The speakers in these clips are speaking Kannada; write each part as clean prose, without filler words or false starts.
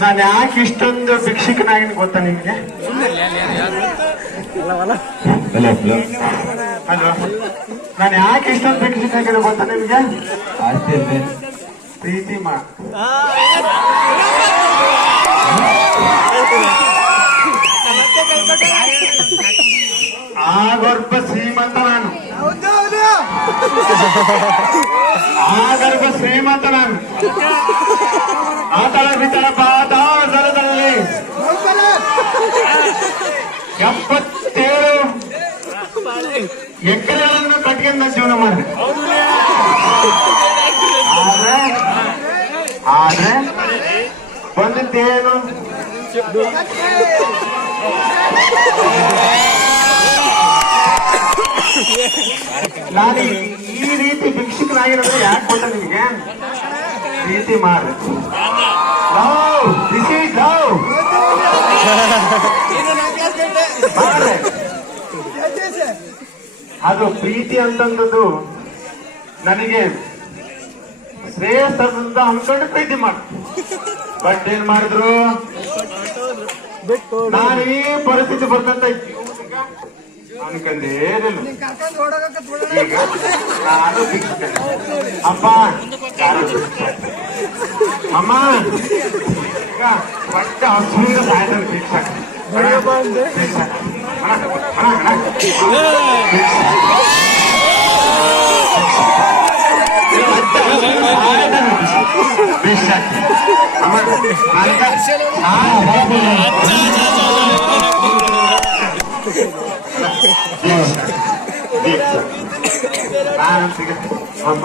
ನಾನು ಯಾಕೆ ಇಷ್ಟೊಂದು ಭಿಕ್ಷುಕನಾಗಿನ ಗೊತ್ತಾ ನಿಮ್ಗೆ? ಅಲ್ವಾ, ನಾನು ಯಾಕೆ ಇಷ್ಟೊಂದು ಭಿಕ್ಷುಕನಾಗಿನ ಗೊತ್ತಾ ನಿಮ್ಗೆ? ಪ್ರೀತಿ ಆಗರ್ಭ ಶ್ರೀಮಂತ ನಾನು, ಆಗರ್ಭ ಶ್ರೀಮಂತ ನಾನು. ಆತಳ ಬಿತ್ತಳ ಪಾತಾಳದಲ್ಲಿ 77 ಎಕರೆಗಳನ್ನು ಕಟ್ಕೊಂಡು ಜೀವನ ಮಾಡಿ. ಆದ್ರೆ ಬಂದಿದ್ದೇನು? ನಾನು ಈ ರೀತಿ ಭಿಕ್ಷುಕನಾಗಿರೋದು ಯಾಕೆ ಕೊಟ್ಟ ನಿಮಗೆ? ಪ್ರೀತಿ ಮಾಡಿ. This is love. ಅದು ಪ್ರೀತಿ ಅಂತಂದದ್ದು ನನಗೆ ಶ್ರೇಯಸ್ಸಂತ ಅನ್ಕೊಂಡು ಪ್ರೀತಿ ಮಾಡ. ಬಟ್ ಏನ್ ಮಾಡಿದ್ರು, ನಾನು ಈ ಪರಿಸ್ಥಿತಿ ಬರ್ತಂತ ಅನ್ಕಂದೇನಿಲ್ಲ. ಈಗ ನಾನು ಭಿಕ್ಷುಕ. ಅಪ್ಪ ಅಮ್ಮ ಈಗ ಬಟ್ಟೆ ಹಸುವಿನ ಸಾಯ್ತಾನೆ ಭಿಕ್ಷಕ. ಅಮ್ಮ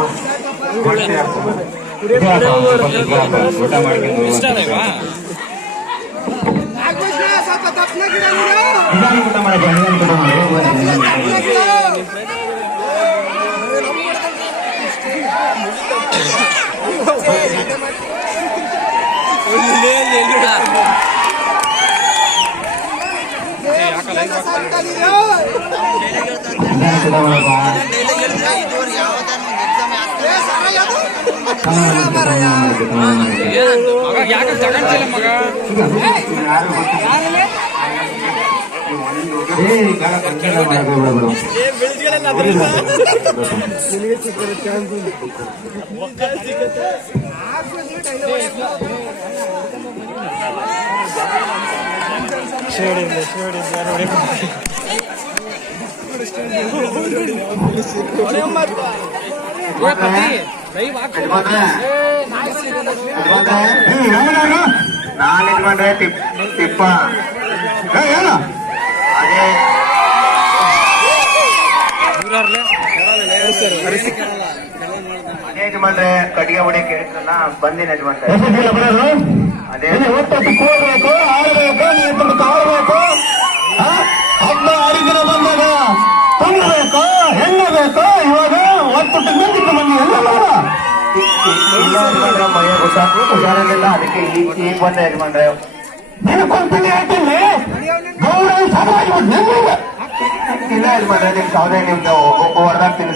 ಹೊಟ್ಟೆ ಊಟ ಮಾಡ್ಕೊಂಡು ಊಟ ಮಾಡಿ ನಾನು ಇಟ್ಕೊಂಡ್ರೆ ತಿಪ್ಪ ಅದೇ ಯಜಮಾನ್ರೆ ಕಟ್ಟಿಗೆ ಹೊಡಿಯಕ್ಕೆ ಹೇಳಿದ್ರಲ್ಲ, ಬಂದಿನ ಯಜಮಾನ್ರೆ. ಅದೇ ಕೂಡಬೇಕು, ಆಡಬೇಕು, ಕಾಡಬೇಕು, ಹಬ್ಬ ಹರಿದಿನ ಬಂದಾಗ ತುಂಬಬೇಕು, ಹೆಣ್ಣಬೇಕು. ಇವಾಗ ಒತ್ತು ತಿಂಗಳು ಬಂದಿ ಮಯ ಹುಷಾರಾಗಿಲ್ಲ, ಅದಕ್ಕೆ ಈಗ ಬಂದ ಯಜಮಾನ್ರೆ. ದಿನಕ್ಕೊಂದು ಹೇಳ್ತೀನಿ ಇಲ್ಲ ಯಜಮಾನ್ರೆ, ನಿಮ್ ಸಾವಿರ ನಿಮ್ಗೆ ಹೊರದಾಗ್ತೀನಿ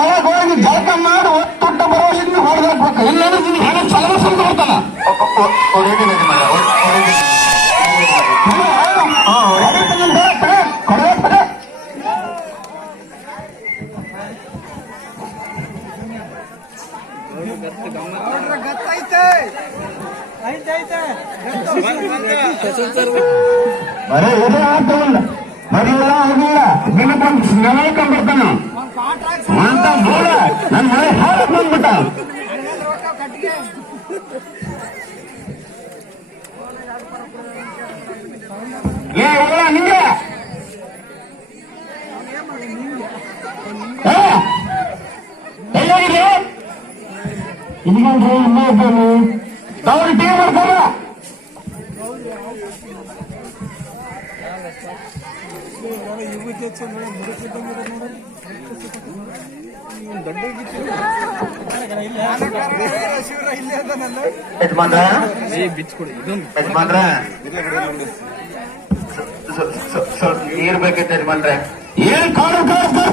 ಒಳಗೋಗಿ ಜಳಕ ಮಾಡಿ ಒತ್ತೊಟ್ಟ ಬರೋಷದಿಂದ ಹೊಡೆದಾಕ್ಬೇಕು. ಇಲ್ಲಾಂದ್ರೆ ನಿಮ್ಗೆ ಹಣ ಚಲನ ಸಂತ ಬರ್ತಾನ ಹೊಡೆದಿನ ಬರೀ ಇದೇ ಆಗ್ತವಲ್ಲ, ಬರೀ ಎಲ್ಲ ಆಗಿಲ್ಲ. ದಿನಕ್ಕೊಂದು ನೆನಕೊಂಡ್ಬಿಡ್ತಾನ ಅಂತ ನೋಡ ನನ್ ಮನೆ ಹಾಳಕ್ ಬಂದ್ಬಿಟ್ಟ. ಏ ಹೋಗಲ್ಲ ನಿಂಗೆ ಎಲ್ಲಾಗಿದೆ ಇನ್ನೊಂದು ಇನ್ನೊಬ್ಬನು ಅವ್ರು ಟೀ ಮಾಡ್ತಾರ. ಯಜಮಾನ್ರ ಸ್ವಲ್ಪ ನೀರ್ ಬೇಕಿತ್ತು ಯಜಮಾನ್ರೆ. ಏನ್ ಕಾಳು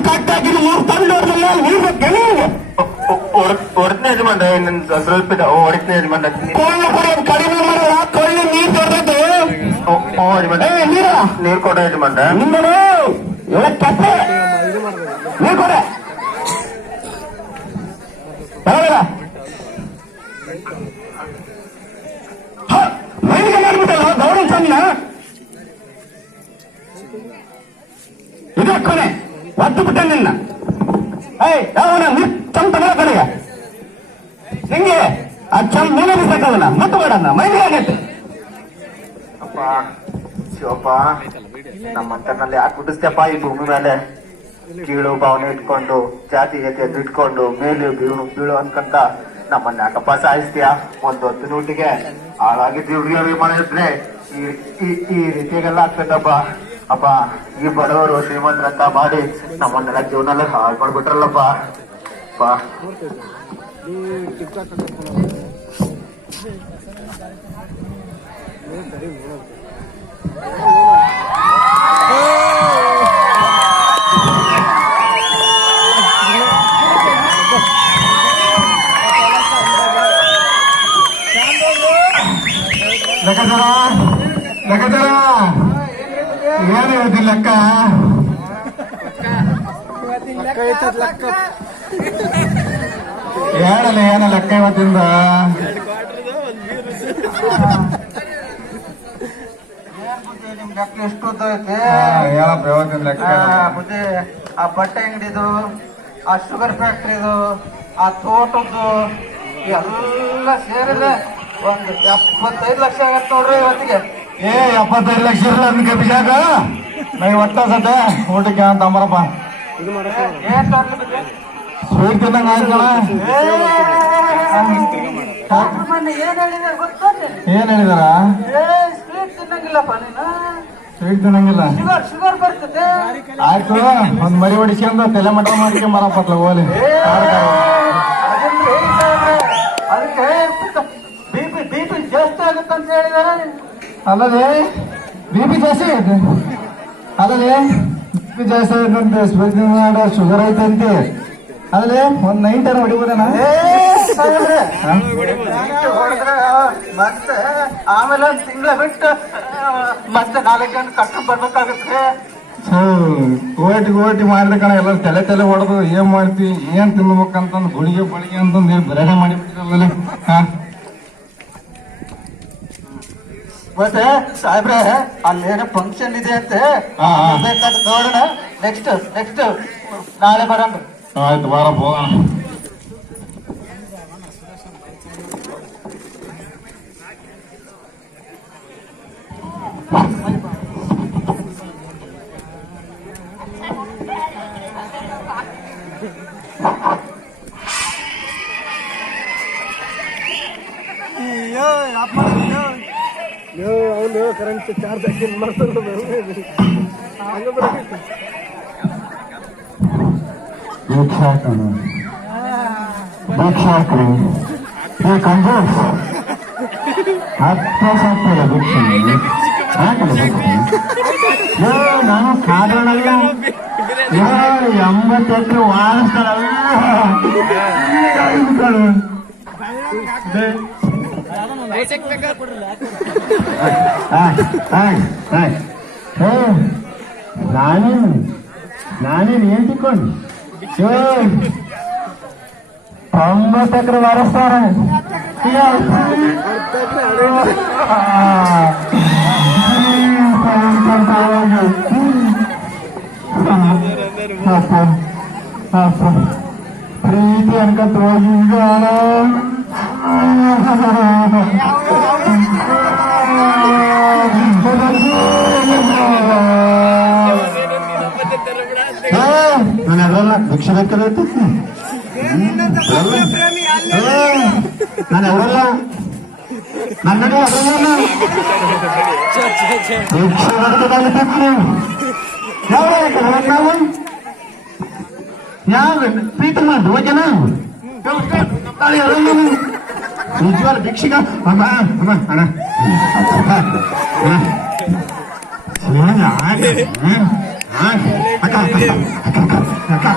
ಕಟ್ಟಾಕಿದ್ರು 3 ಹೊರತನೇ ಯಜಮಾನ್ರ ಇನ್ನೊಂದು ಸ್ವಲ್ಪ ಇದೆ ಹೊಡಿತನೇ ಯಜಮಾನ್ರ ಕಡಿಮೆ ಮಾಡೋಣ ಕೊಳ್ಳಿ ನೀರ್ ಕೊಡ್ತೈತೆ ನೀರ್ ಕೊಡ ಯಜಮಾನ್ರ ನಿಮ್ಮನು ಕಪ್ಪೆ ನೀರ್ ಕೊಡ ಮೈಲಿಗೆ ಮಾಡ್ಬಿಟ್ಟಲ್ಲ ಗೌರವ ಚಂದ ಇದಕ್ಕೊನೆ ಒದ್ದು ಬಿಟ್ಟ ನಿನ್ನ ಯಾವನ ಚಂದ ತಗೊಳ ಕಡೆಗೆ ನಿಂಗೆ ಆ ಚಂದ ಮೇಲೆ ಬಿಸಾಕದನ್ನ ಮುಟ್ಟು ಬೇಡನ್ನ ಮೈಲಿಗೆ ಆಗೈತೆ ಅಪ್ಪ ಶಿವಪ್ಪ ನಮ್ಮಂತನಲ್ಲಿ ಯಾಕೆ ಹುಟ್ಟಿಸ್ತಪ್ಪ ಈ ಭೂಮಿ ಮೇಲೆ ಕೀಳು ಭಾವನೆ ಇಟ್ಕೊಂಡು ಜಾತಿ ಜೊತೆ ಇಟ್ಕೊಂಡು ಮೇಲೆ ಬೀಳು ಅನ್ಕಂತ ನಮ್ಮನ್ನ ಯಾಕಪ್ಪ ಸಾಯಿಸ್ತೀಯ ಒಂದೊತ್ತು ನೂಟಿಗೆ ಹಾಳಾಗಿದ್ದು ಹುಡುಗಿಯರು ಮಾಡಿದ್ರೆ ಈ ರೀತಿಯಾಗೆಲ್ಲ ಆಗ್ತದಪ್ಪ ಅಪ್ಪ ಈ ಬಡವರು ಶ್ರೀಮಂತರಂತ ಮಾಡಿ ನಮ್ಮನ್ನೆಲ್ಲ ಜೀವನ ಹಾಳು ಮಾಡ್ಬಿಟ್ರಲ್ಲಪ್ಪ ಅಪ್ಪ ಲೆಕ್ಕಚಾರ ಏನು ಹೇಳ್ತೀನಿ ಲೆಕ್ಕ ಹೇಳಲ್ಲ ಏನ ಲೆಕ್ಕ ಇವತ್ತಿಂದ ಎಷ್ಟೊತ್ತೈತೆ ಹೇಳಪ್ಪ ಇವತ್ತಿನ ಲೆಕ್ಕ ಬುದ್ಧಿ ಆ ಬಟ್ಟೆ ಅಂಗಡಿದು ಆ ಶುಗರ್ ಫ್ಯಾಕ್ಟ್ರಿದು ಆ ತೋಟದ್ದು ಎಲ್ಲ ಸೇರಿದ್ರೆ ಒಂದು 75 ಲಕ್ಷ ಆಗತ್ತೆ ನೋಡ್ರಿ ಇವತ್ತಿಗೆ 75 ಲಕ್ಷ ಇರಲ್ಲ ಅದಕ್ಕೆ ಬಿಜಾಗ ನೈ ಒಟ್ಟ ಸದ್ಯ ಊಟಕ್ಕೆ ಅಂತ ಅಂಬರಪ್ಪ ಸ್ವೀಟ್ ತಿನ್ನಂಗ ಆಯ್ತಲ್ಲ ಏನ್ ಹೇಳಿದಾರ ಸ್ವೀಟ್ ತಿನ್ನಂಗಿಲ್ಲಪ್ಪ ನೀನು ಸ್ವೀಟ್ ತಿನ್ನಂಗಿಲ್ಲ ಶುಗರ್ ಬರ್ತದೆ ಆಯ್ತು ಒಂದ್ ಮರಿ ಹೊಡಿಸ್ಕೊಂಡು ತಲೆ ಮಟ್ಟ ಮಾಡ್ಕೊಂಡ್ ಬರಪ್ಪತ್ಲ ಓಲಿ ಅದಕ್ಕೆ ಬಿಪಿ ಜಾಸ್ತಿ ಆಗುತ್ತೆ ಅಂತ ಹೇಳಿದಾರೆ ಅಲ್ಲದೆ ಬಿಪಿ ಜಾಸ್ತಿ ಐತೆ ಅಲ್ಲದೆ ಬಿಪಿ ಜಾಸ್ತಿ ಆಯ್ತಂತೆ ಸ್ವೀಟ್ ಶುಗರ್ ಐತಂತೆ ಅಲ್ಲದೆ ಒಂದ್ 9 ಟನ್ ಹೊಡಿಬೋದೇನ ಮತ್ತೆ ಆಮೇಲೆ ಒಂದು ತಿಂಗಳ ಬಿಟ್ಟು ಮತ್ತೆ 4 ಗಂಟೆ ಕರ್ಕೊಂಡ್ ಬರ್ಬೇಕಾಗುತ್ತೆ ಗೋಟಿ ಮಾಡಿದ ಕಣ ಎಲ್ಲರೂ ತಲೆ ಹೊಡೆದು ಏನ್ ಮಾಡ್ತಿ ಏನ್ ತಿನ್ಬೇಕಂತಂದು ಗುಳಿಗೆ ಬಳಿಗೆ ಅಂತಂದು ಏನ್ ಬರೇ ಮಾಡಿಬಿಟ್ಟಿರಲ್ಲ ಮತ್ತೆ ಸಾಹೇಬ್ರೆ ಅಲ್ಲೇನೋ ಫಂಕ್ಷನ್ ಇದೆ ಅಂತೆ ಬೇಕಾದ್ರೆ ನೋಡೋಣ ನೆಕ್ಸ್ಟ್ ನಾಳೆ ಬರೋಣ ಆಯ್ತು ಬಾರಪ್ಪ ಹೋಗೋಣ ಅವನು ಕರೆಂಟ್ ಚಾರ್ಜ್ ಹಾಕಿ ಮಾಡ್ತಾರೆ ಭಿಕ್ಷಾಕ್ರಿ ಈ ಕಂಜೂಸ್ 10 ಸಾವಿರ ಭಿಕ್ಷೆ ನಾನು ಸಾಧಾರಣ 80 ಎಕರೆ ವಾರಿಸ್ತಾರ ನಾನೇನು ಏನ್ ತಿಳ್ಕೊಂಡು 90 ಎಕರೆ ವಾರಿಸ್ತಾರ ಪ್ರೀತಿ ಅನ್ಕಂತ ಹೋಗಿ ನಾನು ಅದಲ್ಲ ಭಿಕ್ಷೆ ಬೇಕಾದ್ರೆ ನಾನು ಅವರಲ್ಲ ನನ್ನ ಅದಲ್ಲ ಭಿಕ್ಷೆ ಯಾವ ಯಾವ ಪ್ರೀತಿ ಮಾಡು ಜನ ನಿಜವಾದ ಭಿಕ್ಷಿಗ ಅಮ್ಮ ಅಮ್ಮ ಅಣ್ಣ ಅಕ್ಕ ಅಕ್ಕ ಅಕ್ಕ ಅಕ್ಕ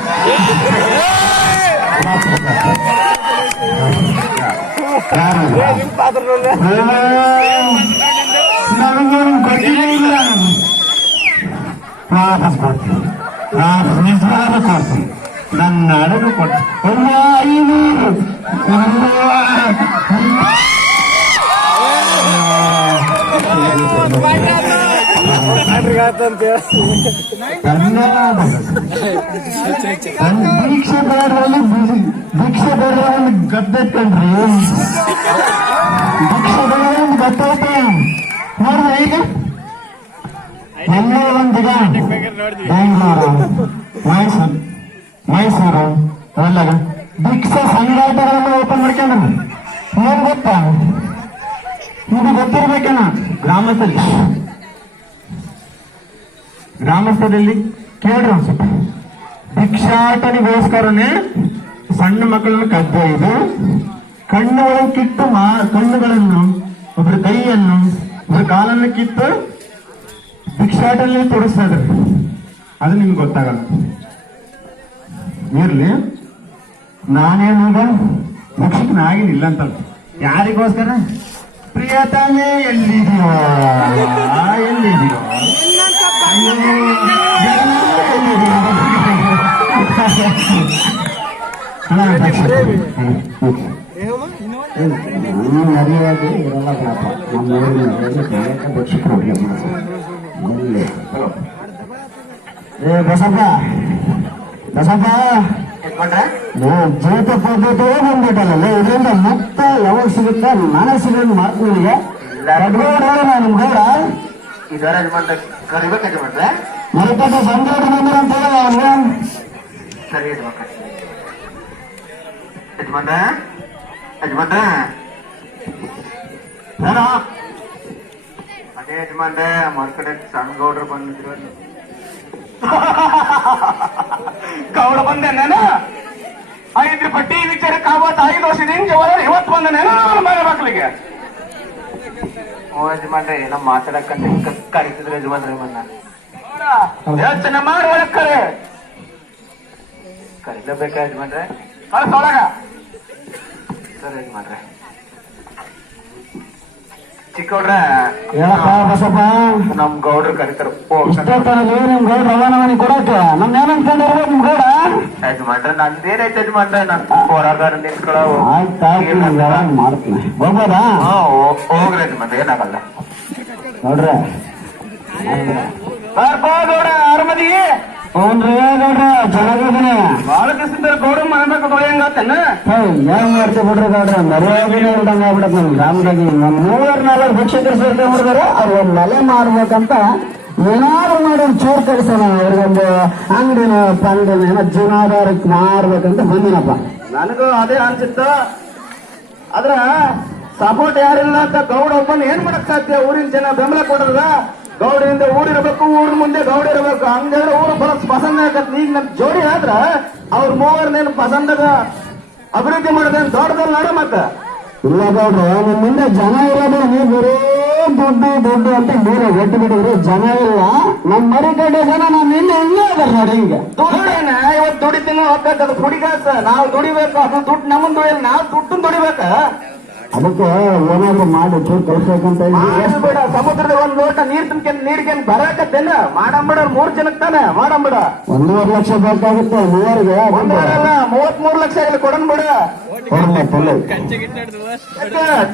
ನನಗೇನು ಗೊತ್ತಿಲ್ಲ ಇಲ್ಲ ವಾಪಸ್ ಕೊಡ್ತೀನಿ ನಿಜವಾದ ಕೊಡ್ತೀನಿ ನನ್ನ ಅಡುಗೆ ಕೊಡ್ತೀನಿ 500 ದೀಕ್ಷೆ ಬೇಡರಲ್ಲಿ ಭಿಕ್ಷೆ ಬೇಡ ಒಂದು ಗದ್ದೆತ್ತನ್ರಿ ಭಿಕ್ಷೆ ಬೇಡ ಒಂದು ಗದ್ದೈತೆ ನೋಡಿದ್ರೆ ಈಗ ಎಲ್ಲೇ ಒಂದಿಗ ಬೆಂಗಳೂರು ಮೈಸೂರು ಅವೆಲ್ಲಾಗ ಭಿಕ್ಷೆ ಸಂಘಟನೆಗಳನ್ನು ಓಪನ್ ಮಾಡ್ಕೊಂಡ್ರಿ ಏನ್ ಗೊತ್ತಾ ಇದು ಗೊತ್ತಿರ್ಬೇಕೇನ ಗ್ರಾಮಸ್ಥರಲ್ಲಿ ಕೇಳ್ರಿ ಅನ್ಸುತ್ತೆ ಭಿಕ್ಷಾಟನೆಗೋಸ್ಕರನೇ ಸಣ್ಣ ಮಕ್ಕಳನ್ನು ಕದ್ದೊಯ್ದು ಕಣ್ಣುಗಳನ್ನು ಕಿತ್ತು ಕಣ್ಣುಗಳನ್ನು ಒಬ್ಬರ ಕೈಯನ್ನು ಒಬ್ಬರ ಕಾಲನ್ನು ಕಿತ್ತು ಭಿಕ್ಷಾಟನೆ ತೋರಿಸ್ತಾ ಇದ್ದಾರೆ. ಅದು ನಿಮ್ಗೆ ಗೊತ್ತಾಗಲ್ಲ. ಇರ್ಲಿ, ನಾನೇನೀಗ ಭಿಕ್ಷಕನಾಗಿನಿಲ್ಲ ಅಂತಲ್ಲ. ಯಾರಿಗೋಸ್ಕರ? ಪ್ರಿಯತಮೆ ಎಲ್ಲಿದೆಯೋ ಎಲ್ಲಿದೆಯೋ ಮರ್ಯಾದೆ ಇರಲ್ಲ ಪಾಪ. ನಮ್ಮ ಭಿಕ್ಷಕರು ಬಸಪ್ಪ ಜೀವಿತ ಪದ್ಧತಿ ಬಂದ್ಬಿಟ್ಟಲ್ಲ. ಇದರಿಂದ ಮತ್ತೆ ಯಾವಾಗ ಸಿಗುತ್ತೆ ನಾನೇ ಸಿಗೋದು ಮಾತು ನಿಮಗೆ ನಾನು ನಿಮ್ ಗೌಡ ಮರಿಕಟ್ಟ ಸಂಜೆ ಬಂದ್ರೆ ಅಂತ ಹೇಳಿ ಅದೇ ಯಜಮಾನ್ರೆ ಮರ್ಕಡೆ ಸಣ್ಣ ಗೌಡ್ರು ಬಂದಿದ್ರು. ಗೌಡ ಬಂದೆ ನಾನು 5 ಪಟ್ಟಿ ವಿಚಾರಕ್ಕೆ ಆವತ್ತು 5 ವರ್ಷದಿಂದ ಇವತ್ತು ಬಂದೆ ನಾನು ಮನೆ ಮಕ್ಕಳಿಗೆ. ಯಜಮಾನ್ರೆ ಏನೋ ಮಾತಾಡಕ್ಕಂತ ಕರಿತಿದ್ರು ಯಜಮಾನ್ರೆ ನಿಮ್ಮನ್ನ. ಯೋಚನೆ ಮಾಡಿ ಒಳಗ್ ಕರಿಲೇಬೇಕಾ ಯಜಮಾನ್ರೆ? ಕಳ್ಸೊಳಗ ಸರಿ ಯಜಮಾನ್ರೆ. ಚಿಕ್ಕವ್ರ ಹೇಳಪ್ಪ ಬಸಪ್ಪ, ನಮ್ ಗೌಡ್ರು ಕರಿತಾರ. ನಿಮ್ ಗೌಡ ರವಾನವನಿ ಕೊಡಕ್ಕೆ ನಮ್ ಏನಂತ ನಿಮ್ ಗೌಡ ಯಜಮಾನ್ರೆ ನಂದೇನೈತೆ ಯಜಮಾನ್ರೆ, ನನ್ ಹೊರಗಾರ ನಿಂತ್ಕೊಳ್ಳೋ ಮಾಡ್ತೀನಿ. ಹೋಗ್ಬೋದಾ? ಹೋಗ್ರಿ ಯಜಮಾನ್ರೆ, ಏನಾಗಲ್ಲ ನೋಡ್ರಿ. ಗೌಡ ಆರಮದಿ ಹ್ಞೂನ್ರಿ ಗೌಡ್ರ ಚೆನ್ನಾಗಿದ್ದೀನಿ. ಬಹಳ ದಿವಸದಿಂದ ಗೌಡ ಮನೆ ಬೇಕು ತೊಳೆಯಂಗತ್ತೇನ? ಏನ್ ಮಾಡ್ತೀವಿ ಬಿಡ್ರಿ ಗೌಡ್ರ, ಮರ್ಯಾದಿನ ಇಲ್ದಂಗ ಆಗ್ಬಿಡತ್ ನಮ್ ಗ್ರಾಮದಾಗಿ. ನಮ್ 3-4 ಭಿಕ್ಷಕರು ಸೇರ್ಕೊಂಡ್ಬಿಡ್ತಾರೆ. ಅವ್ರು ಒಂದ್ ಮಲೆ ಮಾಡ್ಬೇಕಂತ ಏನಾದ್ರು ಮಾಡಿ ಒಂದ್ ಚೂರ್ ಕಳಿಸೋಣ. ಅವ್ರಿಗೊಂದು ಅಂಗಡಿನ ಪಂಗಡಿನ ಏನೋ ಜೀವನಾಧಾರಕ್ಕೆ ಮಾಡ್ಬೇಕಂತ ಬಂದಿನಪ್ಪ. ನನಗೂ ಅದೇ ಅನ್ಸಿತ್ತು. ಆದ್ರ ಸಪೋರ್ಟ್ ಯಾರಿಲ್ಲ ಅಂತ ಗೌಡ ಒಬ್ಬನ ಏನ್ ಮಾಡಕ್ ಸಾಧ್ಯ? ಊರಿನ ಜನ ಬೆಂಬಲ ಕೊಡಲ್ಲ. ಗೌಡರಿಂದ ಊರಿರ್ಬೇಕು, ಊರ್ ಮುಂದೆ ಗೌಡ ಇರಬೇಕು. ಹಂಗಾದ್ರೆ ಊರು ಬರೋಕ್ ಪಸಂದ ಆಗತ್ತೆ. ಈಗ ನಮ್ ಜೋಡಿ ಆದ್ರ ಅವ್ರ ಮೂವರ್ನೇನು ಪಸಂದಾಗ ಅಭಿವೃದ್ಧಿ ಮಾಡೋದೇನು ದೊಡ್ಡದಲ್ಲ ನೋಡ. ಮತ್ತ ಇಲ್ಲ ಗೌಡ್ರ, ನಿಮ್ ಮುಂದೆ ಜನ ಇರೋದು ನೀವು ಬರೀ ದುಡ್ಡು ಅಂತ ನೀರೇ ಒಟ್ಟು ಬಿಟ್ಟಿದ್ರು. ಜನ ಇಲ್ಲ. ನಮ್ ಮರಿಕಡೆ ಜನ ನಮ್ ಹಿಂದೆ ಹಿಂಗೆ ಅದಾರ ನೋಡಿ. ಹಿಂಗೆ ದುಡ್ಡೇನ ಇವತ್ತು ದುಡಿತೀನಿ ಹೋಗ್ತದ ಹುಡುಗಾಸ. ನಾವು ದುಡಿಬೇಕು, ಅದು ದುಡ್ಡು ನಮ್ಮನ್ ದುಡಿಯಲ್ಲ, ನಾವು ದುಡ್ಡನ್ ದುಡಿಬೇಕ. ಅದಕ್ಕೆ ಏನಾದ್ರು ಮಾಡಿ ಚೂರು ಕಳ್ಸ್ಬೇಕಂತ ಬೇಡ. ಸಮುದ್ರದ ಒಂದ್ ಲೋಟ ನೀರ್ ತುಂಬ್ಕೊಂಡ್ ನೀರ್ಗೇನ್ ಬರಕತ್ತೇನ? ಮಾಡಂಬಿಡ. 3 ಜನಕ್ಕೆ ತಾನೆ ಮಾಡಂಬಿಡ. 1.5 ಲಕ್ಷ ಬೇಕಾಗುತ್ತೆ ಮೂವರಿಗೆ. 33 ಲಕ್ಷ ಇಲ್ಲಿ ಕೊಡನ್ ಬಿಡ.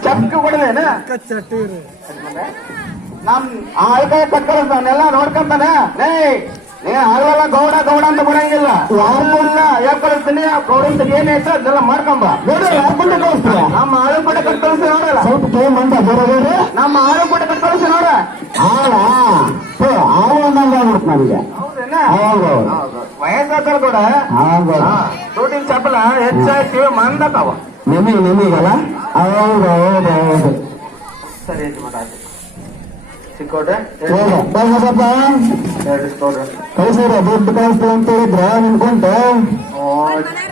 ಚಕ್ಕ ಕೊಡಲೇನ? ನಮ್ ಆಳ್ಕಾಯ ಕಟ್ಕಳಿಸ್ತಾನೆಲ್ಲ ನೋಡ್ಕೊಂತಾನೆ. ನೀ ಆಗಲ್ಲ ಗೌಡ ಅಂತ ಬಿಡಂಗಿಲ್ಲ. ಯಾರಿಲ್ಲ ಯಾಕೆ ಕಳಿಸ್ತೀನಿ? ಗೌಡ ಏನ್ ಐತೆ ಅದೆಲ್ಲ ಮಾಡ್ಕೊಂಬ. ಕಳಿಸ್ತೀರ? ನಮ್ಮ ಆಳು ಕೂಡ ಕಟ್ ಕಳಿಸಿ ನೋಡಲ್ಲ. ಸ್ವಲ್ಪ ಟೈಮ್ ಅಂತ ಬೇರೆ ನಮ್ಮ ಆಳು ಕೂಡ ಕಟ್ ಕಳಿಸಿ ನೋಡ. ಆಗ್ಬಿಡುತ್ತೆ ನಮ್ಗೆ. ಹೌದೇನ? ವಯಸ್ಸಾದ್ರು ಕೂಡ ದುಡ್ಡಿನ ಚಪ್ಪಲ ಹೆಚ್ಚಾಗಿ ಮಂದತಾವ ನಿಮಗಲ್ಲ. ಹೌದು ಸರಿ ಯಜಮಾನ. ಚಿಕ್ಕೋಡ್ರೆ ಕಳಿಸಿರ ದುಡ್ಡು ಕಳಿಸ್ತೀವಿ ಅಂತ ಹೇಳಿದ್ರ ನಿನ್ಕೊಂತ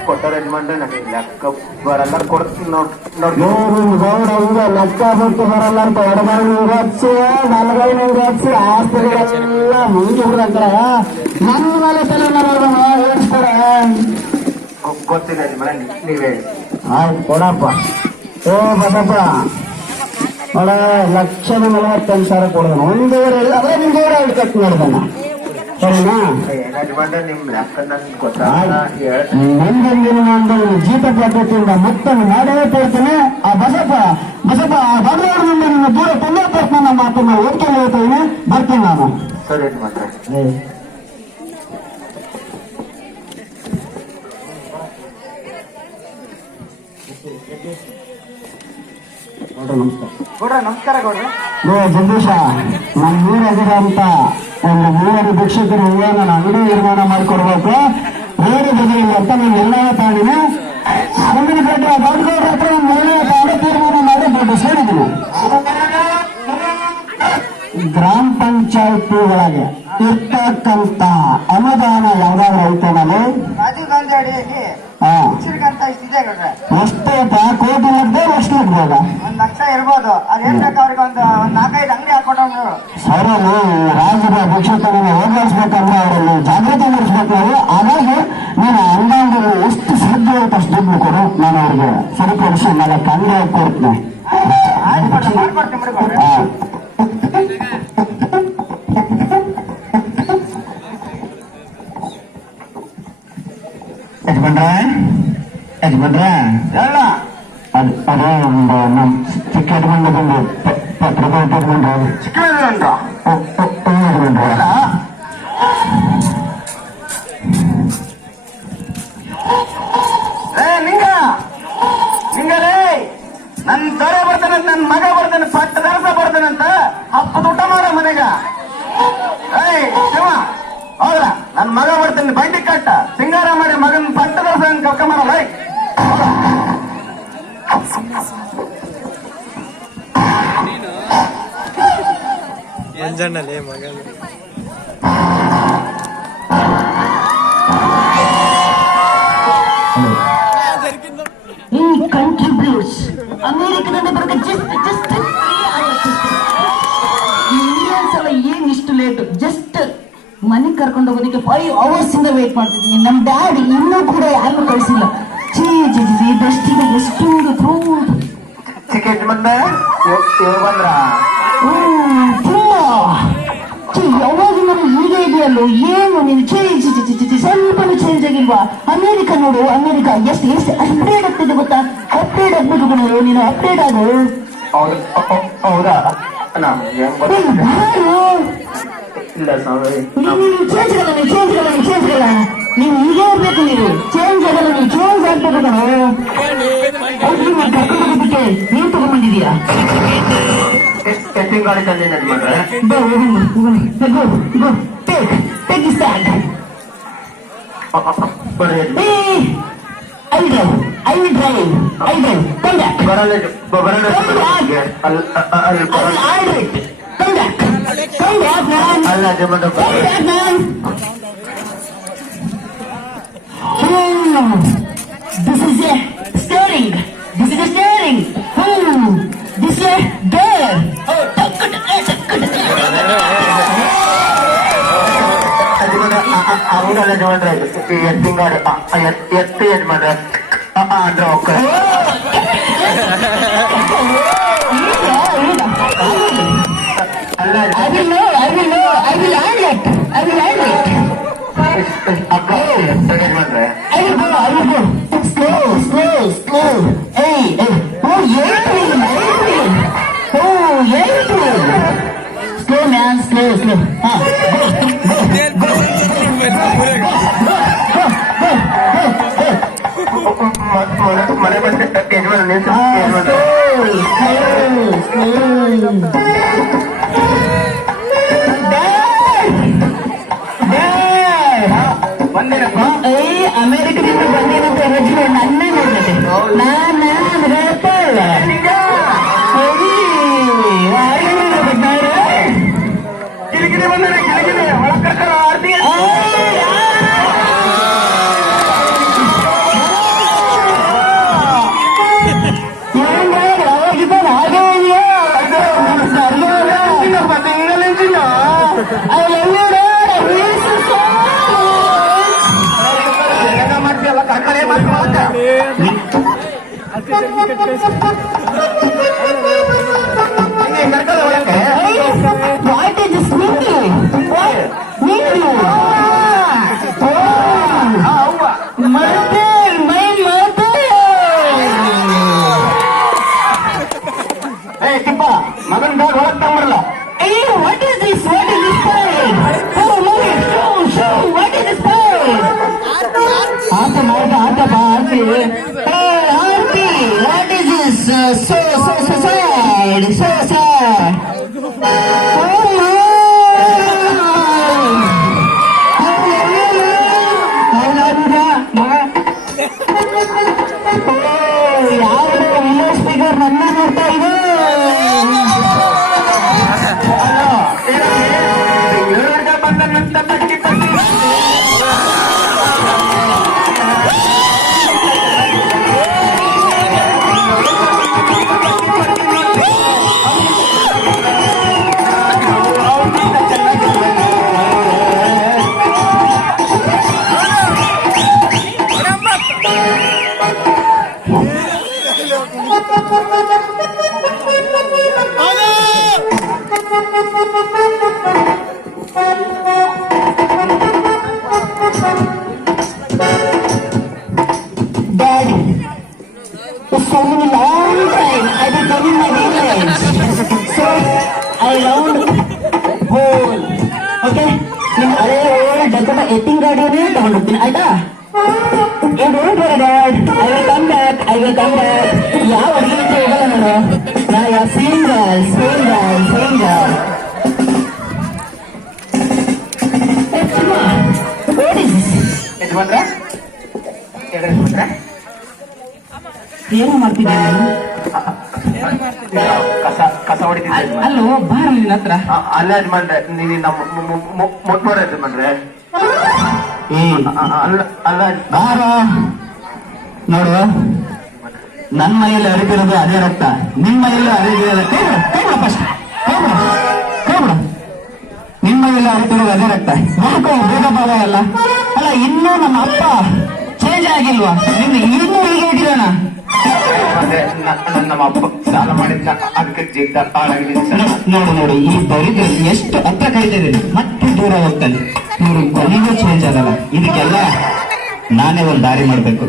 ಕೊಟ್ಟಾರ ಯಜಮಾನ್ರೆ. ನನಗೆ ಲೆಕ್ಕ ಬರಲ್ಲ, ಕೊಡ್ತೀನಿ ನೋಡಿ. ನಿಮ್ ಗೌಡ ಹಿಂಗ ಲೆಕ್ಕ ಬಿಟ್ಟು ಬರಲ್ಲ ಅಂತ ಎಡಗೈ ಹಚ್ಚಿ ಬಲಗೈ ಹಚ್ಚಿ ಆಸ್ತಿಗಳೆಲ್ಲ ಮುಗಿಬಿಡ್ರಂತಾರ. ನನ್ನ ಮೇಲೆ ತಲೆ ಹೇಳ್ತಾರೆ. ಕೊಡ್ತೀನಿ ಯಜಮಾನ, ನೀವೇ ಆಯ್ತು ಕೊಡಪ್ಪ. ಓ ಬಸಪ್ಪ ನೋಡ, 1,48,000 ಕೊಡ್ದಾನ. ಒಂದೂವರೆ ಅದೇ ನಿಮ್ದೂವರೆ ಹಿಡ್ಕತ್ ನೋಡ್ದಾನ, ಸರಿನಾ? ಯಜಮಾನ ನಿಮ್ ಲೆಕ್ಕ ನನ್ಗೆ ಗೊತ್ತಾಗ ನಂದಿನ ಒಂದು ಜೀತ ಪದ್ಧತಿಯಿಂದ ಮುಕ್ತನ್ನು ಮಾಡೇ ತೋರ್ತೇನೆ. ಆ ಬಸಪ್ಪ ಬದಲಾವಣೆಯಿಂದ ನಿನ್ನ ದೂರ ತಂದೆ ತೋರ್ತ ನಮ್ಮ ಮಾತನ್ನ ಓದ್ಕೊಂಡು ಹೇಳ್ತೇನೆ, ಬರ್ತೀನಿ ನಾನು. ಸರಿ ಯಜಮಾನ. ನಮಸ್ಕಾರ. ನಮಸ್ಕಾರ ಗೌಡ್ರೆ. ಜಗದೀಶ, ನಮ್ಮ ಊರಾಗಿರೋಂತ ಒಂದು 3 ಭಿಕ್ಷಕರು ನಾನು ಅಂಗಡಿ ನಿರ್ಮಾಣ ಮಾಡಿಕೊಡ್ಬೇಕು, ರೋಡ್ ಬದಲಿಲ್ಲ ಅಂತ ನಾನು ಎಲ್ಲ ತಾಂಡಿನಿ. ಮುಂದಿನ ಕಟ್ಟೆ ದೊಡ್ಡಗೌಡ್ರ ಹತ್ರ ಎಲ್ಲ ತಾಂಡಿ ತೀರ್ಮಾನ ಮಾಡಿ ದೊಡ್ಡ ಸೇರಿದ್ದೀನಿ. ಗ್ರಾಮ ಪಂಚಾಯತಿ ಒಳಗೆ ಇರ್ತಕ್ಕಂತ ಅನುದಾನ ಯಾವ್ದಾದ್ರು ಐತೇನಲ್ಲಿ? ರಾಜೀವ್ ಗಾಂಧಿ ಅಡಿಯಾಗಿ ಅಂತ ಇಷ್ಟಿದೆ ಗೌಡ್ರೆ. ಎಷ್ಟೇ ಕೋಟಿ ಲಗ್ದೆ ಎಷ್ಟು ಲಗ್ಬೋದ? 1,00,000 ಇರ್ಬೋದು. ಅದೇನ್ ಬೇಕು ಅವ್ರಿಗೆ ಒಂದು 4-5 ಅಂಗಡಿ ಹಾಕೊಟ್ಟು ಸರಿ, ರಾಜ್ಯದ ಭಿಕ್ಷಕರನ್ನು ಹೋಗ್ಲಾಡಿಸ್ಬೇಕಂದ್ರೆ ಅವರಲ್ಲಿ ಜಾಗೃತಿ ಮೂಡಿಸ್ಬೇಕು ನಾವು. ಹಾಗಾಗಿ ನೀನು ಅಂಗಾಂಗದಲ್ಲಿ ಎಷ್ಟು ಸಾಧ್ಯ ಆಯ್ತು ಅಷ್ಟು ದುಡ್ಡು ಕೊಡು, ನಾನು ಅವ್ರಿಗೆ ಸರಿಪಡಿಸಿ ನಾಳೆ ಕಂಡು ಕೊಡ್ತೀನಿ. ಮಾಡ್ಕೊಡ್ತೀನಿ ಬಿಡಿ ಗೌಡ್ರೆ. ಯಜಮಾನ್ರ ಹೇಳ. ಅದೇ ಒಂದು ನಮ್ ಚಿಕ್ಕ ಯಜಮಾನ್ಗೊಂದು ಪತ್ರ ಯಜಮಾನ್ರ ಚಿಕ್ಕ ಯಜಮಾನ್ರ ನಿಂಗಲೇ ನನ್ ದೊರೆ ಬರ್ತಾನಂತ, ನನ್ ಮಗ ಬರ್ತಾನೆ, ಪಟ್ಟ ದರಸ ಬರ್ತಾನಂತ, ಹಪ್ಪದ ಊಟ ಮಾಡೋ ಮನೆಗ. ಏಯ್ ಶಿವ, ಹೌದ್ರ ನನ್ ಮಗ ಬರ್ತಾನೆ, ಬಂಡಿ ಕಟ್ಟ ಸಿಂಗಾರ ಮಾಡಿ ಮಗನ್ ಪಟ್ಟ ದರಸ ಕಲ್ಕ ಮಾಡಲ್ಲ. ಎಂಜಣ್ಣಲೇ ಮಗನ He contributes. ಅಮೆರಿಕದಿಂದ ಬರೋಕೆ ಜಸ್ಟ್ ಇಂಡಿಯನ್ಸ್ ಎಲ್ಲ ಏನ್ ಇಷ್ಟು ಲೇಟ್? ಜಸ್ಟ್ ಮನೆಗೆ ಕರ್ಕೊಂಡು ಹೋಗೋದಕ್ಕೆ 5 hours ಇಂದ ವೇಟ್ ಮಾಡ್ತಿದ್ದೀನಿ. ನಮ್ ಡ್ಯಾಡಿ ಇನ್ನೂ ಕೂಡ ಯಾರನ್ನು ಕಳಿಸಿಲ್ಲ. ದಷ್ಟಿಗೆ ಎಷ್ಟೊಂದು ಫ್ರೂಟ್ ಚಿಕ್ಕ ಯಜಮಾನ ಬಂದ್ರ ಯಾವಾಗ ನಾನು ಹೀಗೆ ಇದೆಯಲ್ಲೋ ಏನು ನೀನು ಸ್ವಲ್ಪನೂ ಚೇಂಜ್ ಆಗಿಲ್ವಾ? ಅಮೆರಿಕ ನೋಡು, ಅಮೆರಿಕ ಎಷ್ಟು ಅಪ್ಡೇಟ್ ಆಗ್ತಿದೆ ಗೊತ್ತಾ? ಅಪ್ಡೇಟ್ ಆಗ್ಬೇಕು ನೋಡು, ನೀನು ಅಪ್ಡೇಟ್ ಆಗು. ಹೌದಾ? ಇಲ್ಲ ಚೇಂಜ್ ಆಗಲ್ಲ ನೀವು ಹೀಗೆ ಇರ್ಬೇಕು. ನೀವು ಚೇಂಜ್ ಆಗಲ್ಲ, ನೀವು ಚೇಂಜ್ ಆಗ್ಬೇಕು ಕಣೋ. ಕರ್ಕೊಂಡೋಗೋದಕ್ಕೆ ನೀನ್ ತಗೊಂಡ್ಬಂದಿದೀಯಾ? ಎತ್ತಿನ ಗಾಡಿ ತಂದಿನ ಯಜಮಾನ್ರೆ. Take this bag. I will drive. Come back. ಬರಲ್ಲ Come back, man. ಅಲ್ಲ ಯಜಮಾನ್ರೆ. Come back, man. This is a steering. This is a steering. This is a gear. ಹೌದಲ್ಲ ಯಜಮಾನ್ರೆ, ಎತ್ತಿನ ಗಾಡಿ ಎತ್ತಿ ಯಜಮಾನ್ರೆ ಅಂದ್ರೆ ಹೋಗ್ತಾರೆ. ಅಲ್ಲ I will land it. ಅಕ್ಕ ಯಜಮಾನ್ರೆ. I will go. Slow. Hey. Oh, airplane. Slow, man. Slow. ಮನೆ ಬಂದ ಯಜಮಾನ ಯಜಮಾನ್ರೆ. ಅಮೆರಿಕದಿಂದ ಬಂದಿರಂತ ರಜೆ ನನ್ನೇ ನೋಡ್ಬೇಕು. ನಾನು ಹೇಳ್ತಾಳ ಕಿರಿಕಿರಿ ಬಂದರೆ ಕಿರಿಕಿರಿ ಒಳಕರ್ಕರ ಆರ್ತಿ. ಅವಾಗಿದ್ದ ಹಾಗೆ ಮಾಡ್ತೀಯಲ್ಲ ಕರ್ಕರೆ ಮಾಡ್ತೀವಲ್ಲ. What is this meaning? Meaning? Mother, my mother. ಏ ತಿಪ್ಪ ಮಗನ್ ಬ್ಯಾಗ್ ಹೊರಗ್ ತಗೊಂಬರಲ್ಲ. Hey, what is this? What is this place? Oh, look it. Show. What is this place? Auntie, Hey, auntie, what is this? So sad. So sad. Oh, no. Speaker ನನ್ನ ನೋಡ್ತಾ ಇದೆ. ಬಂದಂತ ಪಟ್ಟಿ Daddy, it's so many long time I been coming my village. So I round whole. Okay? ನಿಮ್ ಹಳೆ ಡಬ್ಬದ ಎತ್ತಿಂಗ್ ಗಾಡಿಯನ್ನೇ ತಗೊಂಡು ಹೋಗ್ತೀನಿ ಆಯ್ತಾ? You don't worry dad. I will come back. ಯಾವ ಅಡಿಗೆ ಹೋಗಲ್ಲ ನಾನು. ನಾ single. What is this? ಯಜಮಾನ್ರೆ ಯಜಮಾನ್ರೆ ಏನು ಮಾಡ್ತಿದ್ದೀನಿ? ಕಸ ಹೊಡಿತಿದ್ದೆ. ಅಲ್ಲೋ ಬಾರ ನಿನ್ನ ಹತ್ರ. ಅಲ್ಲ ಯಜಮಾನ್ರೆ ನೀವು ನಮ್ಮ ಮೊಟ್ಟ ಯಜಮಾನ್ರೆ. ಅಲ್ಲ ಬಾರ ನೋಡು, ನನ್ನ ಮೈಯಲ್ಲಿ ಹರಿದಿರೋದು ಅದೇ ರಕ್ತ, ನಿಮ್ಮ ಮೈಯಲ್ಲಿ ಹರಿದಿರೋದು ನಿಮ್ಮ ಮೈಯಲ್ಲಿ ಹರಿದಿರೋದು ಅದೇ ರಕ್ತ. ನೋಡ್ಕೋ ಬೇಗ ಅಲ್ಲ ಅಲ್ಲ, ಇನ್ನೂ ನಮ್ಮ ಅಪ್ಪ ಚೇಂಜ್ ಆಗಿಲ್ವಾ? ನಿನ್ನ ಇನ್ನೂ ಹೀಗೆ ಇಟ್ಟಿರೋಣ. ನಮ್ಮ ಅಪ್ಪ ಸಾಲ ಮಾಡಿದ್ನ ಅದಕ್ಕೆ ಜೀತ ಹಾಳಾಗಿದೆ. ನೋಡು ಈ ದರಿದ್ರ ಎಷ್ಟು ಹತ್ರ ಕಾಯ್ತಿದೆ, ಮತ್ತೆ ದೂರ ಹೋಗ್ತಾನೆ. ಇವ್ರು ಕೊನೆಗೂ ಚೇಂಜ್ ಆಗಲ್ಲ. ಇದಕ್ಕೆಲ್ಲ ನಾನೇ ಒಂದು ದಾರಿ ಮಾಡ್ಬೇಕು.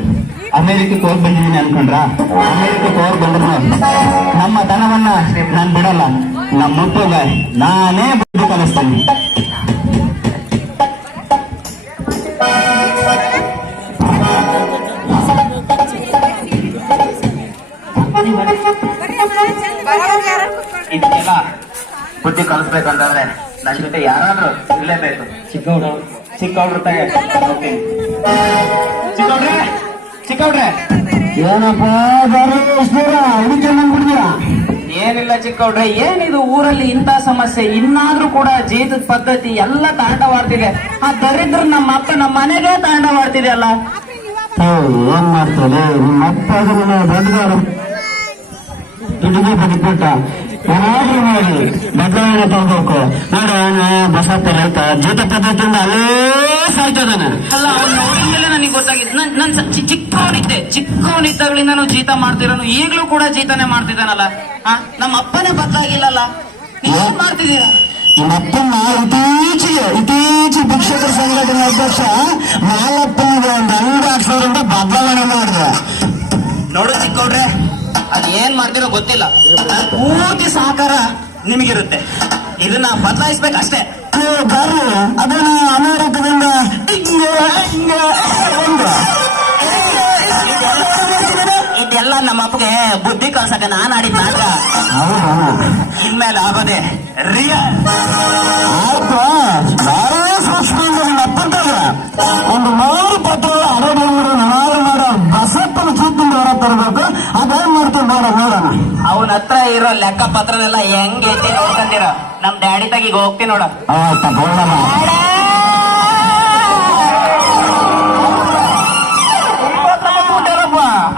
ಅಮೆರಿಕಕ್ಕೆ ಹೋಗಿ ಬಂದಿದ್ದೀನಿ ಅನ್ಕೊಂಡ್ರ? ಅಮೆರಿಕಕ್ಕೆ ಹೋಗಿ ಬಂದ್ರು ನಮ್ಮ ದನವನ್ನ ನಾನ್ ಬಿಡಲ್ಲ. ನಮ್ಮ ಮಕ್ಕಳ ನಾನೇ ಬುದ್ಧಿ ಕಲಿಸ್ತೇನೆ. ಇದಕ್ಕೆಲ್ಲ ಬುದ್ಧಿ ಕಲಿಸ್ಬೇಕಂತಂದ್ರೆ ನನ್ನ ಜೊತೆ ಯಾರಾದ್ರೂ ಇರಲೇಬೇಕು. ಚಿಕ್ಕವ್ರ ಚಿಕ್ಕವ್ರೆ ಏನಪ್ಪ ಹುಡುಗಿ ಬಂದ್ಬಿಡ್ತೀರಾ? ಏನಿಲ್ಲ ಚಿಕ್ಕವ್ರೆ, ಏನಿದು ಊರಲ್ಲಿ ಇಂಥ ಸಮಸ್ಯೆ? ಇನ್ನಾದ್ರೂ ಕೂಡ ಜೀತದ ಪದ್ಧತಿ ಎಲ್ಲ ತಾಂಡವಾಡ್ತಿದೆ. ಆ ದರಿದ್ರ ನಮ್ಮ ಅಪ್ಪ ನಮ್ಮ ಮನೆಗೆ ತಾಂಡವಾಡ್ತಿದೆ ಅಲ್ಲ. ಏನ್ ಮಾಡ್ತಾರೆ ಮತ್ತೆ ದೊಡ್ಡದಾರು ದುಡ್ಡಿಗೆ ಬದುಕ್ಬಿಟ್ಟ. ಏನಾದ್ರೂ ಮಾಡಿ ಬದಲಾವಣೆ ತಗೋಬೇಕು. ನೋಡೋಣ ಬಸಪ್ಪ ರೈತ ಜೀತ ಪದ್ಧತಿಯಿಂದ ಅಲ್ಲೇ ಸಾಯ್ತದಾನೆ. ಅಲ್ಲ, ಅವ್ನು ನೋಡಿದ್ಮೇಲೆ ನನಗೆ ಗೊತ್ತಾಗಿದ್ದು. ನನ್ ಚಿಕ್ಕವನಿದ್ದಾಗಲಿಂದ ನಾನು ಜೀತ ಮಾಡ್ತಿರೋನು, ಈಗ್ಲೂ ಕೂಡ ಜೀತನೇ ಮಾಡ್ತಿದ್ದಾನಲ್ಲ. ನಮ್ಮ ಅಪ್ಪನೇ ಬದಲಾಗಿಲ್ಲಲ್ಲ. ನೀವೇನ್ ಮಾಡ್ತಿದ್ದೀರಾ? ನಿಮ್ಮಪ್ಪನ ಇತ್ತೀಚೆಗೆ ಶಿಕ್ಷಕರ ಸಂಘಟನೆ ಅಧ್ಯಕ್ಷ ಮಾಲಪ್ಪನಿಗೆ ಒಂದು ಅಂಗಡಿ ಹಾಕ್ಸೋದ್ರಿಂದ ಬದಲಾವಣೆ ಮಾಡಿದೆ. ನೋಡು ಚಿಕ್ಕವ್ರೆ, ಅದ್ ಏನ್ ಮಾಡ್ತಿರೋ ಗೊತ್ತಿಲ್ಲ. ಪೂರ್ತಿ ಸಹಕಾರ ನಿಮಗಿರುತ್ತೆ. ಇದನ್ನ ಬದಲಾಯಿಸ್ಬೇಕಷ್ಟೇ. ಬರ್ರಿ ಅದನ್ನ ಅಮೆರಿಕದಿಂದ ಇದೆಲ್ಲ ನಮ್ಮ ಅಪ್ಪಗೆ ಬುದ್ಧಿ ಕಲ್ಸಕ್ಕೆ ನಾನು ಆಡಿದ ನಾಟಕ. ಇನ್ಮೇಲೆ ಆಗೋದೆ ರಿಯಲ್. ಒಂದು 3 ಪತ್ರ ಅರಡೂರು ನಾರು ಮಾಡೋ ಬಸಪ್ಪನ ಸುತ್ತಿಂದ ಹೊರ ತರಬೇಕು. ಅದೇನ್ ಮಾಡ್ತೀನಿ ನೋಡೋಣ. ಅವನ ಹತ್ರ ಇರೋ ಲೆಕ್ಕ ಪತ್ರನೆಲ್ಲ ಹೆಂಗ್ ಐತಿ ನೋಡ್ಕೊಂತೀರ. ನಮ್ ಡ್ಯಾಡಿ ತಗಿಗೆ ಹೋಗ್ತೀನಿ ನೋಡ. ಆಯ್ತಾ ಗೋಳಮ್ಮ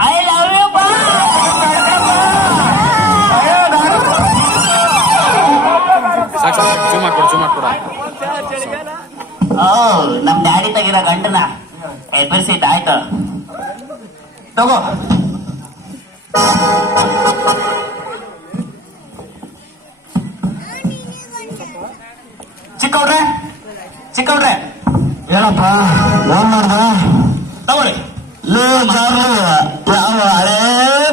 ಐ ಲವ್ ಯು ಬಾ. ನಮ್ ಡ್ಯಾಡಿ ತೆಗಿರೋ ಗಂಟನ ಎಬ್ಬರಿಸಿಟ್ಟು ಆಯ್ತು. ತಗೋ. ಚಿಕ್ಕವ್ರೆ ಚಿಕ್ಕವ್ರೆ ಏನಪ್ಪ ಏನ್ ಮಾಡ್ದ ತಗೊಳ್ಳಿ. ಯಾವ ಹಳೇ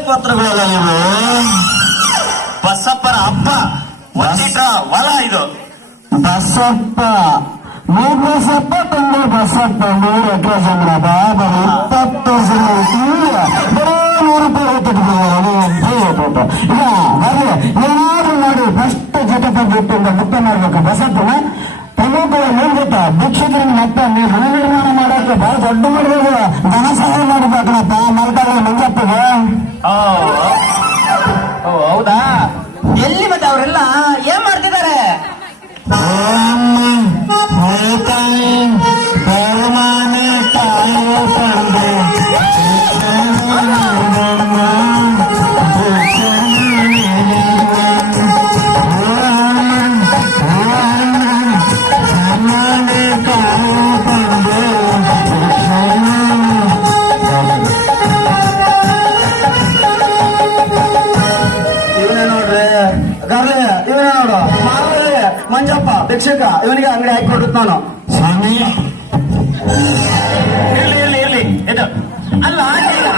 ಪತ್ರಗಳೆಲ್ಲ ನೀವು ಬಸಪ್ಪರ ಹಬ್ಬ ಒಂದಿಟ್ಟ ಹೊಲ ಇದು. ಬಸಪ್ಪ ಮೂರ್ ಬಸಪ್ಪ ತೊಂಬರು ಬಸಪ್ಪ 100 ಎಕರೆ ಜಮೀನ ಬಾಬಾ 20 ವರ್ಷ ಬರೋ ₹100 ಈಗ ಬರ್ರಿ ಏನಾದ್ರು ಮಾಡಿ ಫಸ್ಟ್ ಜಟಪ ಬಿಟ್ಟಿಂದ ಮುಕ್ತ ಮಾಡ್ಬೇಕು ಬಸಪ್ಪನ ಟೊಮೆಟೊ ಏನ್ ಗೊತ್ತಾ ಭಿಕ್ಷಕರಿಗೆ ಮತ್ತೆ ನೀವು ಮನೆ ನಿರ್ಮಾಣ ಮಾಡೋಕೆ ಬಹಳ ದೊಡ್ಡ ಮಾಡಿದ್ರು ಧನ ಸಹಾಯ ಮಾಡ್ಬೇಕಣಪ್ಪ ಮಲ್ಕಾಲ ಮಂಜಪ್ಪಗೆ. ಹೌದಾ? ಎಲ್ಲಿ ಮತ್ತೆ ಅವರೆಲ್ಲ ಏನ್ ಮಾಡ್ತಿದ್ದಾರೆ? ಮಂಜಪ್ಪ ಭಿಕ್ಷಕ ಇವನಿಗೆ ಅಂಗಡಿ ಹಾಕಿಕೊಡುತ್ತ ನಾನು. ಸ್ವಾಮಿ ಇರ್ಲಿ ಇರ್ಲಿ ಇರ್ಲಿ ಇದು ಅಲ್ಲ,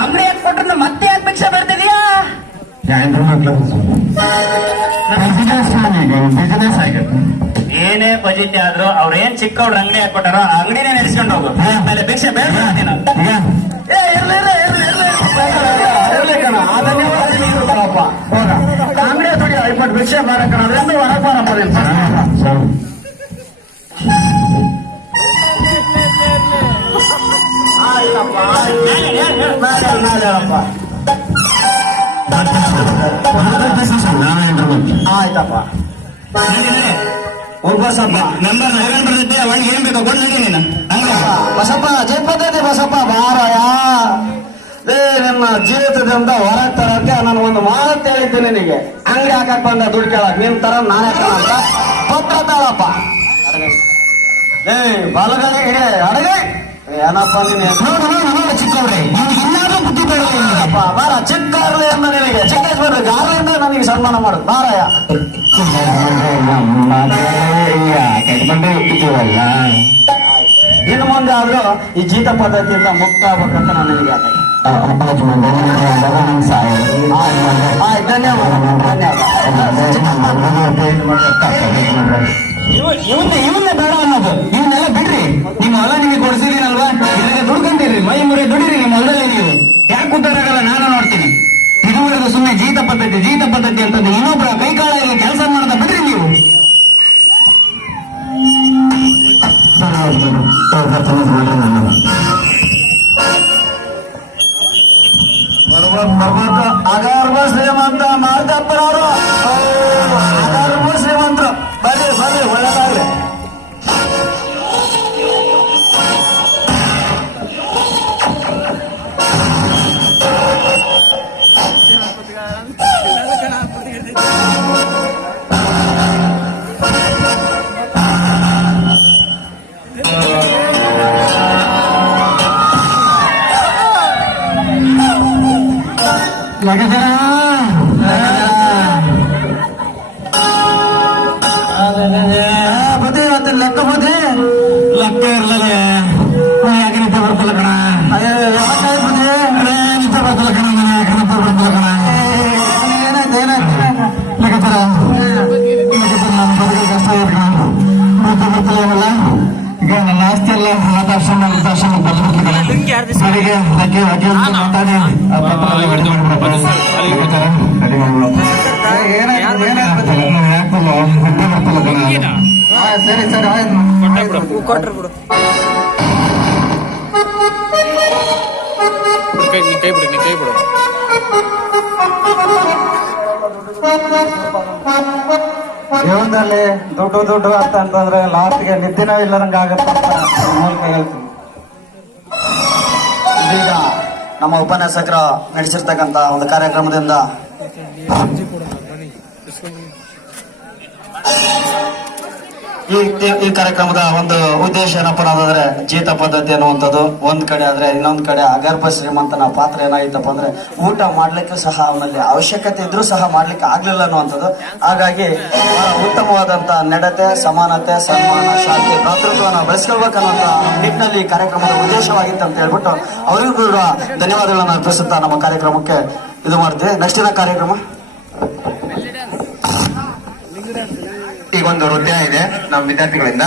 ಅಂಗಡಿ ಯಾಕೆ ಕೊಟ್ರು ಮತ್ತೆ ಯಾಕೆ ಭಿಕ್ಷೆ ಬರ್ತಿದ್ಯಾ? ಬಿಸಿನೆಸ್ ಆಗುತ್ತೆ. ಏನೇ ಫಜಿತಿ ಆದ್ರೂ ಅವ್ರೇನ್ ಚಿಕ್ಕವ್ರ ಅಂಗಡಿ ಹಾಕೊಟ್ಟಾರೋ ಆ ಅಂಗಡಿನೇ ನಡೆಸ್ಕೊಂಡು ಹೋಗು. ಆಮೇಲೆ ಭಿಕ್ಷೆ ಬೇಡ ನೀನು. ಇರ್ಲಿ ಕಣ ಅದನ್ನೇ ಬರಪ್ಪ ಹೋಗ ಅಂಗಡಿ ದುಡಿ 20 ಭಿಕ್ಷೆ ಬಾರಕಣ ಅದರಿಂದ ಹೊರಗೆ ಬಾರಪ್ಪ ನೀನು. ಆಯ್ತಪ್ಪ ಆಯ್ತಪ್ಪ ಬಸಪ್ಪ ನಂಬರ್ ಬರ್ತೈತೆ ಅವಳಿಗೆ ಏನ್ ಬೇಕು ಕೊಡ್ಲಿ ನೀನು. ಬಸಪ್ಪ ಜಯಪದ್ಧತಿ ಬಸಪ್ಪ ಬಾರಯ್ಯ ನಿನ್ನ ಜೀವಿತದಿಂದ ಹೊರಗೆ ತರಕ್ಕೆ ನಾನು ಒಂದು ಮಾತು ಹೇಳಿದ್ದೀನಿ ನಿನಗೆ. ಅಂಗಡಿ ಹಾಕಕ್ ಬಂದ ದುಡ್ಡು ಕೇಳಕ್ ನಿನ್ ತರ ನಾನೇ ಅಂತ ಪತ್ರ ತಾಳಪ್ಪ. ಬಲಗಡೆ ಇದೆ ಅಡಗೆ ಏನಪ್ಪ ನೀನು ಚಿಕ್ಕವ್ರೆ ಇನ್ನಾದ್ರೂ ಬುದ್ಧಿ ಬೇಡಪ್ಪ. ಬಾರ ಚಿಕ್ಕರ್ಲಿ ಅಂತ ನಿನಗೆ ಚಿಕ್ಕೇಶ್ವರ ಗಾರ್ಲಿಂದ ನನಗೆ ಸನ್ಮಾನ ಮಾಡುದು ಬಾರಯ್ಯ. ಇಟ್ಟಿವಲ್ಲ ಇನ್ನು ಮುಂದೆ ಆದ್ರೂ ಈ ಜೀತ ಪದ್ಧತಿಯಿಂದ ಮುಕ್ತ ಆಗ್ಬೇಕಂತ ನಾನು ನಿನಗೆ ಧನ್ಯವಾದ ಇವನ್ನೇ ಬೇಡ ಅನ್ನೋದು. ಇವನ್ನೆಲ್ಲ ಬಿಡ್ರಿ. ನಿಮ್ಮ ಹೊಲ ನಿಮಗೆ ಕೊಡಿಸಿದೀನಲ್ವಾ, ಇದಕ್ಕೆ ದುಡ್ಕೊಂತೀರಿ, ಮೈ ಮುರಿ ದುಡಿರಿ ನಿಮ್ಮ ಹೊಲದಲ್ಲಿ. ನೀವು ಯಾಕೆ ಕೂತಾರಾಗಲ್ಲ ನಾನು ನೋಡ್ತೀನಿ. ಇದುವರೆಗೂ ಸುಮ್ಮನೆ ಜೀತ ಪದ್ಧತಿ ಅಂತಂದು ಇನ್ನೊಬ್ಬರ ಕೈ ಕಾಲ ಕೆಲಸ ಮಾಡದ ಬಿಡ್ರಿ ನೀವು. ಅಗರ್ಭ ಶ್ರೀಮಂತ ಮಾರ್ಗಪ್ಪನವರು ಅಗರ್ಭ ಶ್ರೀಮಂತರು ಬರ್ರಿ ಬರ್ರಿ ಒಳ್ಳೆದಾಗ್ಲಿ. ಬುದ್ಧಿ ಇವತ್ತು ಲೆಕ್ಕ ಬುದ್ಧಿ ಲೆಕ್ಕ ಇರ್ಲಲ್ಲ. ಯಾಕೆ ನಿದ್ದೆ ಬರ್ತಲ್ಲ ಕಣ? ಬುದ್ಧಿ ನಿದ್ದೆ ಬರ್ತಲ್ಲ ಕಣ. ಯಾಕೆ ನಿದ್ದೆ ಬರ್ತಲ್ಲ ಕಣ? ಏನಾಯ್ತು ಲೆಕ್ಕಚಾರ ನನ್ನ ಬದುಕಿಗೆ ಕಷ್ಟ ಇದೆ ಕಣ. ನಿದ್ದೆ ಬರ್ತಲ್ಲ ಇವಲ್ಲ. ಈಗ ನನ್ನ ಆಸ್ತಿ ಎಲ್ಲ ದರ್ಶನ ಬರ್ಬಿಡ್ತಾರೆ. ಸರಿಗೆ ಅಕ್ಕಿ ಮಾತಾಡಿ ಆ ಪತ್ರ ರೆಡಿ ಮಾಡ್ಬಿಡಪ್ಪ. ಸರಿ ಸರಿ ಆಯ್ತು ಕೊಟ್ರು ಬಿಡು. ಕೈ ಬಿಡು. ಜೀವನದಲ್ಲಿ ದುಡ್ಡು ಅಂತಂದ್ರೆ ಲಾಸ್ಟ್ಗೆ ನಿದ್ದಿನ ಇಲ್ಲದಂಗ ಆಗತ್ತ ಅಂತ ಮೂಲಕ ಹೇಳ್ತೀನಿ. ಇದೀಗ ನಮ್ಮ ಉಪನ್ಯಾಸಕರು ನಡೆಸಿರ್ತಕ್ಕಂತ ಒಂದು ಕಾರ್ಯಕ್ರಮದಿಂದ ಈ ಕಾರ್ಯಕ್ರಮದ ಒಂದು ಉದ್ದೇಶ ಏನಪ್ಪ ಅನ್ನೋದಾದ್ರೆ ಜೀತ ಪದ್ಧತಿ ಅನ್ನುವಂಥದ್ದು ಒಂದ್ ಕಡೆ ಆದ್ರೆ ಇನ್ನೊಂದ್ ಕಡೆ ಅಗರ್ಭ ಶ್ರೀಮಂತನ ಪಾತ್ರ ಏನಾಗಿತ್ತಪ್ಪ ಅಂದ್ರೆ ಊಟ ಮಾಡ್ಲಿಕ್ಕೆ ಸಹ ಅವನಲ್ಲಿ ಅವಶ್ಯಕತೆ ಇದ್ರೂ ಸಹ ಮಾಡ್ಲಿಕ್ಕೆ ಆಗ್ಲಿಲ್ಲ ಅನ್ನುವಂಥದ್ದು. ಹಾಗಾಗಿ ಉತ್ತಮವಾದಂತ ನಡತೆ, ಸಮಾನತೆ, ಸನ್ಮಾನ, ಶಾಂತಿ, ಭ್ರಾತೃತ್ವವನ್ನು ಬೆಳೆಸ್ಕೊಳ್ಬೇಕನ್ನುವಂತ ನಿಟ್ಟಿನಲ್ಲಿ ಈ ಕಾರ್ಯಕ್ರಮದ ಉದ್ದೇಶವಾಗಿತ್ತು ಅಂತ ಹೇಳ್ಬಿಟ್ಟು ಅವರಿಗೂ ಕೂಡ ಧನ್ಯವಾದಗಳನ್ನ ಅರ್ಪಿಸುತ್ತಾ ನಮ್ಮ ಕಾರ್ಯಕ್ರಮಕ್ಕೆ ಇದು ಮಾಡ್ತೀವಿ. ನೆಕ್ಸ್ಟಿನ ಕಾರ್ಯಕ್ರಮ ಈಗೊಂದು ನೃತ್ಯ ಇದೆ ನಮ್ಮ ವಿದ್ಯಾರ್ಥಿಗಳಿಂದ.